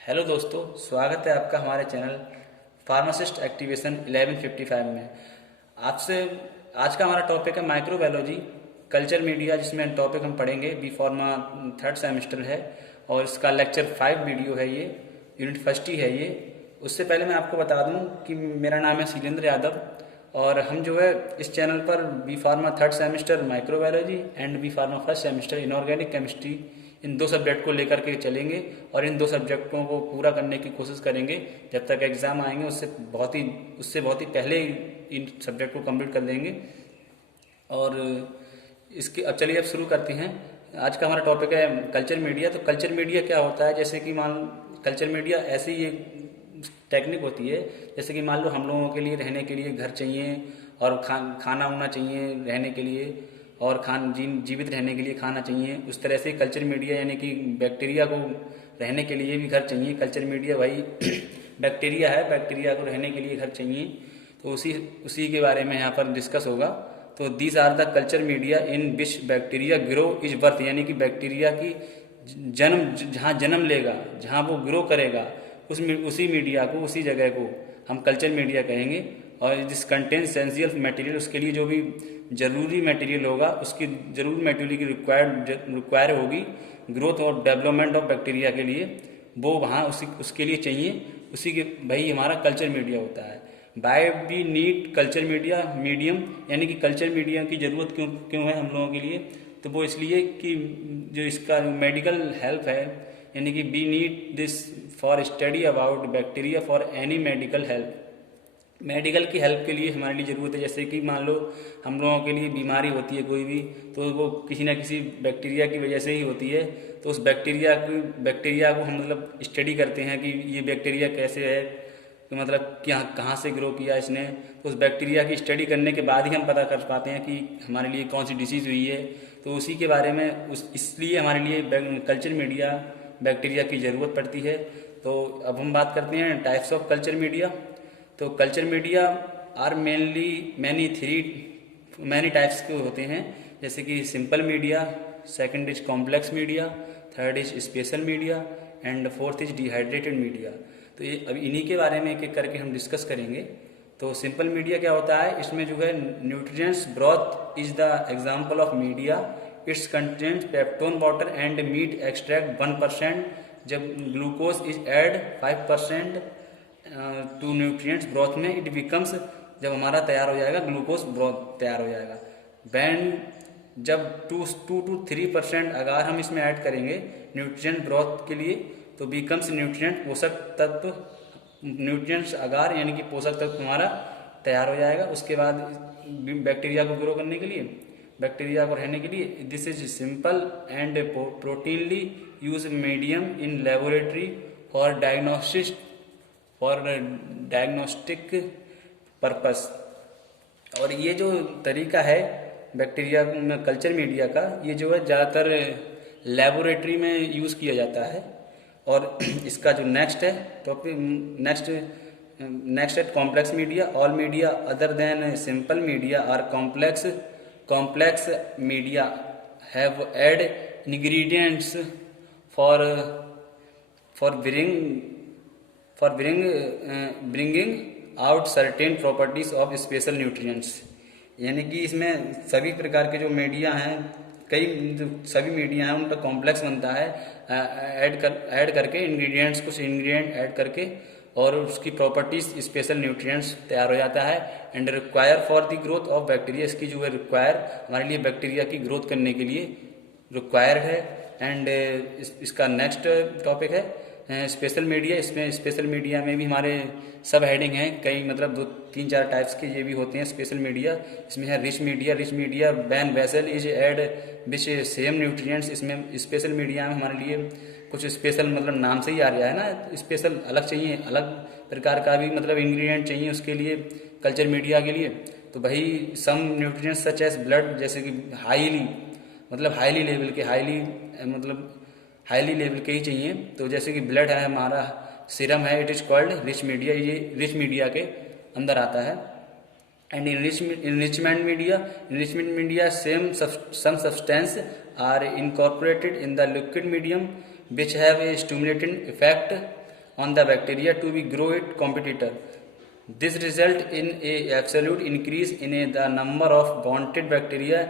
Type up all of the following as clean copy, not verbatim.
Hello दोस्तों, स्वागत है आपका हमारे चैनल फार्मासिस्ट एक्टिवेशन 1155 में। आपसे आज का हमारा टॉपिक है माइक्रोबायोलॉजी कल्चर मीडिया, जिसमें टॉपिक हम पढ़ेंगे बी फार्मा थर्ड सेमेस्टर है और इसका लेक्चर 5 वीडियो है। ये यूनिट फर्स्ट ही है ये। उससे पहले मैं आपको बता दूं कि मेरा नाम है शैलेंद्र यादव और हम जो है इस चैनल पर B pharma third semester microbiology and B pharma first semester inorganic chemistry, इन दो सब्जेक्ट को लेकर के चलेंगे और इन दो सब्जेक्टों को पूरा करने की कोशिश करेंगे। जब तक एग्ज़ाम आएंगे उससे बहुत ही पहले इन सब्जेक्ट को कंप्लीट कर लेंगे। और इसके अब चलिए अब शुरू करते हैं। आज का हमारा टॉपिक है कल्चर मीडिया। तो कल्चर मीडिया क्या होता है? जैसे कि कल्चर मीडिया ऐसी एक टेक्निक होती है, जैसे कि मान लो हम लोगों के लिए रहने के लिए घर चाहिए और खाना होना चाहिए रहने के लिए, और जीवित रहने के लिए खाना चाहिए। उस तरह से कल्चर मीडिया यानी कि बैक्टीरिया को रहने के लिए भी घर चाहिए। कल्चर मीडिया भाई बैक्टीरिया है, बैक्टीरिया को रहने के लिए घर चाहिए। तो उसी उसी के बारे में यहाँ पर डिस्कस होगा। तो these are the culture media in which bacteria grow is birth, यानी कि बैक्टीरिया की जहाँ जन्म लेगा, जहाँ वो ग्रो करेगा, उसी मीडिया को, उसी जगह को हम कल्चर मीडिया कहेंगे। और दिस कंटेन एसेंशियल मटेरियल, उसके लिए जो भी जरूरी मटेरियल होगा, उसकी जरूरी मटेरियल की रिक्वायर होगी ग्रोथ और डेवलपमेंट ऑफ बैक्टीरिया के लिए, वो वहाँ उसके लिए चाहिए। उसी के भाई हमारा कल्चर मीडिया होता है। By we need culture medium, यानी कि कल्चर मीडियम की ज़रूरत क्यों क्यों है हम लोगों के लिए? तो वो इसलिए कि जो इसका मेडिकल हेल्प है, यानी कि we need this for study about bacteria for any medical help. Medical की हेल्प के लिए हमारे लिए ज़रूरत है। जैसे कि मान लो हम लोगों के लिए बीमारी होती है कोई भी, तो वो किसी ना किसी बैक्टीरिया की वजह से ही होती है। तो उस बैक्टीरिया को हम मतलब स्टडी करते हैं कि ये बैक्टीरिया कैसे है, तो मतलब क्या कहाँ से ग्रो किया इसने। तो उस बैक्टीरिया की स्टडी करने के बाद ही हम पता कर पाते हैं कि हमारे लिए कौन सी डिसीज़ हुई है। तो उसी के बारे में इसलिए हमारे लिए कल्चर मीडिया बैक्टीरिया की ज़रूरत पड़ती है। तो अब हम बात करते हैं टाइप्स ऑफ कल्चर मीडिया। तो culture media are many types के होते हैं। जैसे कि simple media, second is complex media, third is special media and fourth is dehydrated media. तो ये अब इन्हीं के बारे में एक एक करके हम डिस्कस करेंगे। तो सिंपल मीडिया क्या होता है? इसमें जो है nutrients broth is the example of media. Its content peptone water and meat extract 1%। जब glucose is add 5% to nutrients broth में, इट बिकम्स, जब हमारा तैयार हो जाएगा ग्लूकोज ब्रॉथ तैयार हो जाएगा। वैन जब 2 to 3% अगर हम इसमें ऐड करेंगे न्यूट्रिएंट ब्रॉथ के लिए, तो बिकम्स न्यूट्रिएंट पोषक तत्व, न्यूट्रिएंट्स अगार यानी कि पोषक तत्व हमारा तैयार हो जाएगा। उसके बाद बैक्टीरिया को ग्रो करने के लिए, बैक्टीरिया को रहने के लिए, this is simple and routinely use medium in laboratory for diagnostic purpose. और ये जो तरीका है बैक्टीरिया में कल्चर मीडिया का, ये जो है ज़्यादातर लेबोरेटरी में यूज़ किया जाता है। और इसका जो नेक्स्ट है complex media. All media other than simple media are complex media have add ingredients for bringing out certain properties of special nutrients. यानी कि इसमें सभी प्रकार के जो मीडिया हैं, सभी मीडिया हैं, उनका कॉम्प्लेक्स बनता है ऐड करके कुछ इंग्रेडिएंट ऐड करके, और उसकी प्रॉपर्टीज स्पेशल न्यूट्रिएंट्स तैयार हो जाता है। And require for the growth of bacteria, इसकी जो है रिक्वायर हमारे लिए बैक्टीरिया की ग्रोथ करने के लिए रिक्वायर है। एंड इसका नेक्स्ट टॉपिक है स्पेशल मीडिया। इसमें स्पेशल मीडिया में भी हमारे सब हेडिंग हैं, कई मतलब 2-3-4 टाइप्स के ये भी होते हैं स्पेशल मीडिया। इसमें है rich media ban vessel is add which same nutrients. इसमें स्पेशल मीडिया में हमारे लिए कुछ स्पेशल, मतलब नाम से ही आ रहा है ना, स्पेशल अलग चाहिए, अलग प्रकार का भी मतलब इंग्रेडिएंट चाहिए उसके लिए कल्चर मीडिया के लिए। तो भाई सम न्यूट्रिएंट्स सच एज ब्लड, जैसे कि हाईली लेवल के ही चाहिए। तो जैसे कि ब्लड है हमारा, सीरम है, it is called rich media, ये रिच मीडिया के अंदर आता है। And enrichment media some substance are incorporated in the liquid medium which have a stimulating effect on the bacteria to be grow it competitor. This result in a absolute increase in the number of wanted bacteria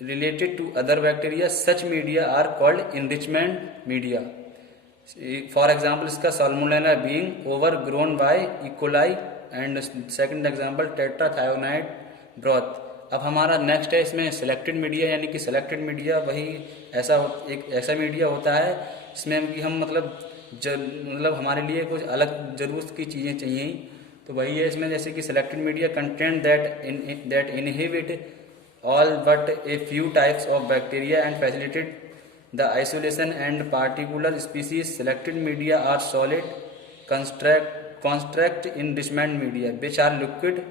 related to other bacteria. Such media are called enrichment media. For example, इसका salmonella being overgrown by E. coli and second example tetrathionate broth. अब हमारा next है इसमें selected media, यानी कि selected media वही एक ऐसा मीडिया होता है इसमें कि हम मतलब हमारे लिए कुछ अलग ज़रूरत की चीज़ें चाहिए, तो वही है इसमें। जैसे कि selected media content that inhibit all but a few types of bacteria and facilitate the isolation and particular species. Selected media are solid construct enrichment media which are liquid.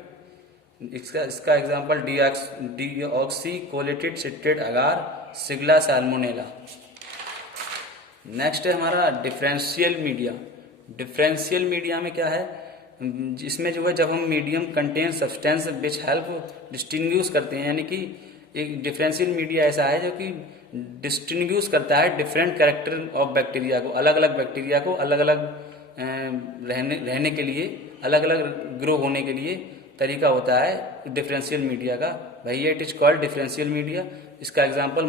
इसका एग्जाम्पल डीऑक्सीकोलेटेड सिट्रेट अगार, सिग्ला, salmonella. Next है हमारा differential media. Differential media में क्या है, इसमें जो है जब हम medium contain substance which help distinguish करते हैं, यानी कि एक डिफरेंशियल मीडिया ऐसा है जो कि डिस्टिंग्विश करता है डिफरेंट कैरेक्टर ऑफ बैक्टीरिया को, अलग अलग बैक्टीरिया को अलग अलग रहने के लिए, अलग अलग ग्रो होने के लिए तरीका होता है डिफरेंशियल मीडिया का, वही it is called differential media. इसका एग्जांपल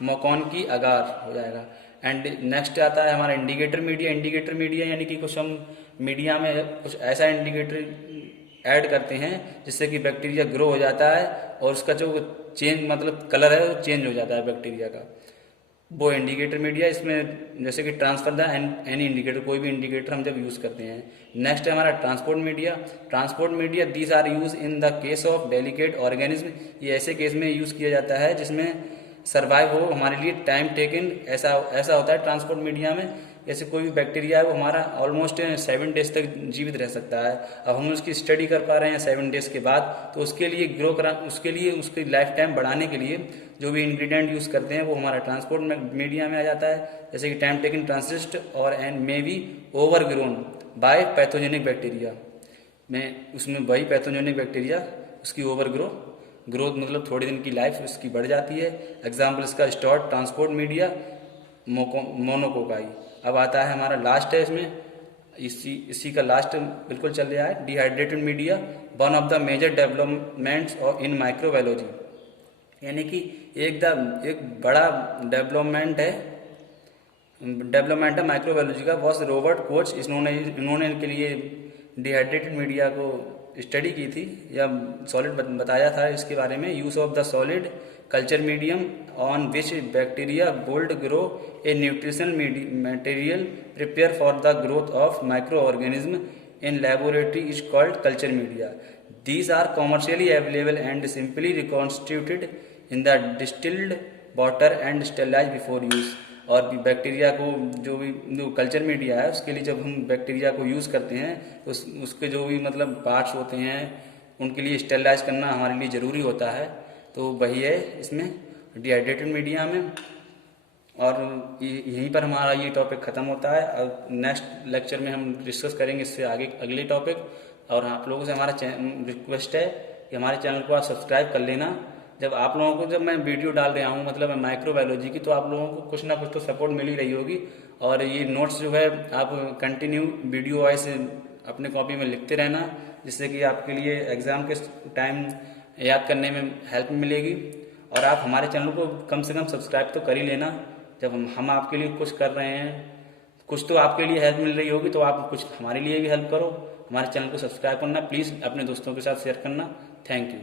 मोकॉन की अगार हो जाएगा। एंड नेक्स्ट आता है हमारा इंडिकेटर मीडिया। इंडिकेटर मीडिया यानी कि कुछ हम मीडिया में कुछ ऐसा इंडिकेटर ऐड करते हैं जिससे कि बैक्टीरिया ग्रो हो जाता है और उसका जो चेंज मतलब कलर है वो चेंज हो जाता है बैक्टीरिया का, वो इंडिकेटर मीडिया। इसमें जैसे कि ट्रांसफर द एनी इंडिकेटर, कोई भी इंडिकेटर हम जब यूज़ करते हैं। नेक्स्ट है हमारा transport media. Transport media these are use in the case of delicate organism. ये ऐसे केस में यूज़ किया जाता है जिसमें सर्वाइव हो हमारे लिए टाइम टेकन, ऐसा होता है ट्रांसपोर्ट मीडिया में। जैसे कोई भी बैक्टीरिया है वो हमारा ऑलमोस्ट 7 डेज तक जीवित रह सकता है। अब हम उसकी स्टडी कर पा रहे हैं 7 डेज के बाद, तो उसके लिए उसकी लाइफ टाइम बढ़ाने के लिए जो भी इंग्रेडिएंट यूज़ करते हैं वो हमारा ट्रांसपोर्ट मीडिया में आ जाता है। जैसे कि टाइम टेकन ट्रांसिस्ट और and may be overgrown by pathogenic bacteria में, उसमें वही पैथोजेनिक बैक्टीरिया उसकी ग्रोथ मतलब थोड़े दिन की लाइफ उसकी बढ़ जाती है। एग्जाम्पल इसका स्टॉर्ट ट्रांसपोर्ट मीडिया मोनोकोकाई। अब आता है हमारा लास्ट है इसमें, इसी का लास्ट बिल्कुल चल रहा है dehydrated media. One of the major developments in microbiology, यानी कि एक बड़ा डेवलपमेंट है माइक्रोबायोलॉजी का, वॉज रॉबर्ट कोच। इन्होंने इनके लिए डिहाइड्रेटेड मीडिया को स्टडी की थी या सॉलिड बताया था इसके बारे में। Use of the solid culture medium on which bacteria बोल्ड grow a nutritional material prepare for the growth of micro organism in laboratory is called culture media. These are commercially available and simply reconstituted in the distilled water and sterilise before use. और bacteria को जो culture media है उसके लिए जब हम bacteria को use करते हैं उसके जो भी मतलब पार्ट्स होते हैं उनके लिए स्टेलाइज करना हमारे लिए ज़रूरी होता है। तो वही है इसमें डिहाइड्रेटेड मीडिया में। और यहीं पर हमारा ये टॉपिक ख़त्म होता है। और नेक्स्ट लेक्चर में हम डिस्कस करेंगे इससे आगे अगले टॉपिक। और आप लोगों से हमारा रिक्वेस्ट है कि हमारे चैनल को आप सब्सक्राइब कर लेना। जब मैं वीडियो डाल रहा हूँ मतलब माइक्रोबायोलॉजी की, तो आप लोगों को कुछ ना कुछ तो सपोर्ट मिल ही रही होगी। और ये नोट्स जो है आप कंटिन्यू वीडियो वाइज अपने कॉपी में लिखते रहना, जिससे कि आपके लिए एग्ज़ाम के टाइम याद करने में हेल्प मिलेगी। और आप हमारे चैनल को कम से कम सब्सक्राइब तो कर ही लेना। जब हम आपके लिए कुछ कर रहे हैं, कुछ तो आपके लिए हेल्प मिल रही होगी, तो आप कुछ हमारे लिए भी हेल्प करो। हमारे चैनल को सब्सक्राइब करना प्लीज़, अपने दोस्तों के साथ शेयर करना। Thank you.